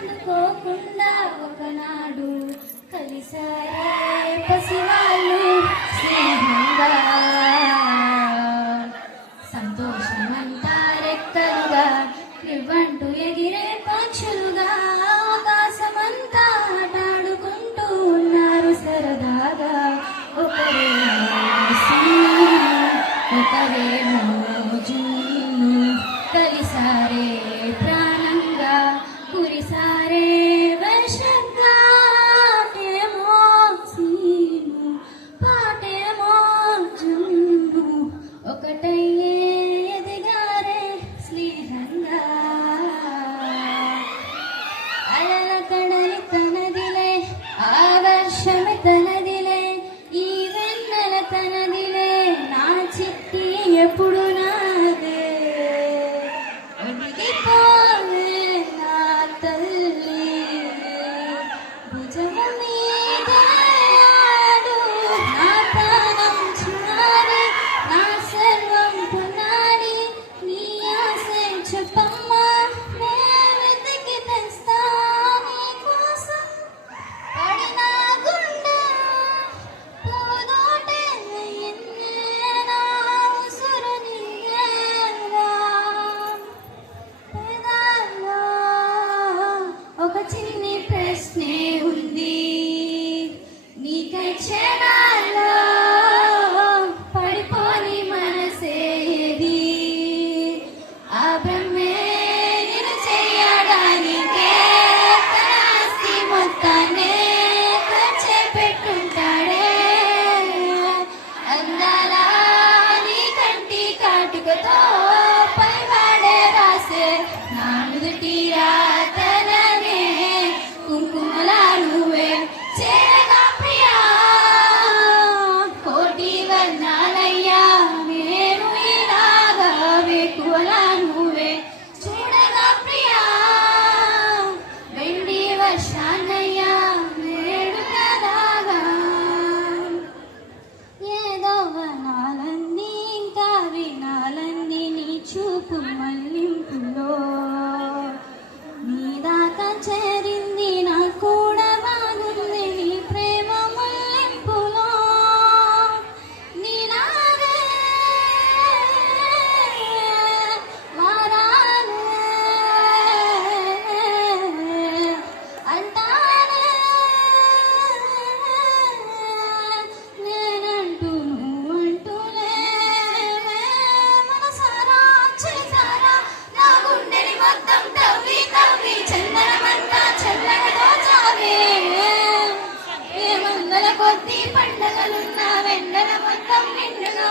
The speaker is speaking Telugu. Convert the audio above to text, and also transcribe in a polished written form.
అనుకోకుండా ఒకనాడు కలిసారే పసివాళ్ళు స్నేహంగా సంతోషమంతా రెక్కలుగా ఇవ్వంటూ ఎగిరే పక్షులుగా ఆకాశమంతా ఆటాడుకుంటూ ఉన్నారు సరదాగా ఒకరేమో ఒకరేమో జున్ను కలిసారే ప్రాణంగా కురిసారే వర్షంగా ఏమో సీను పాటేమో జున్ను ఒకటయ్యే ఎదిగారే స్నేహంగా అలల కడలి తనదిలే ఆ వర్షమే తనదిలే ఈ వెన్నెల తనదిలే నా చిట్టి ఎప్పుడు నాదే ఒడిగిపోలే నా తల్లి భుజము మీదే ఆడు నా ప్రాణం చారి నా సర్వం పునాడి నీ ఆశే చెప్పమ్మా నే వెతికి తెస్తా నీ కోసం పడిన గుండె పూదోటే ఎన్నే నా ఉసురు నీయేరా పెదాల్లో ఒక చిన్ని ప్రశ్నే ఉంది నీకై క్షణాల్లో పడిపోని మనసేది ఆ బ్రహ్మే నిన్ను చేయడానికే తన ఆస్తి మొత్తాన్నే ఖర్చే పెట్టుంటాడే అందాల నీ కంటి కాటుకతో పైవాడే రాసే నా నుదుటి రాతననే కుంకుమలా నువ్వే చేరగా ప్రియా కోటి వర్ణాలయ్యా నేను ఇలాగా వేకువలా నువ్వే చూడగా ప్రియా వెండి వర్షాన్నయ్యా వేడుకలాగా ఏదో వనాలంది ఇంకా వినాలంది నీ చూపు మల్లింపులో నీ దాకా చేరింది నా కూడా బాగుంది నీ ప్రేమ మల్లింపులో నీలాగే మారాలే అంటానే నేనంటూ నువ్వంటూనే మనసారా చేసారా నా గుండెని మొత్తం తవ్వి తవ్వి చందనమంతా చల్లగా దోచావే ఏ వందల కొద్ది పండగలున్నా వెండల మొత్తం నిండుగా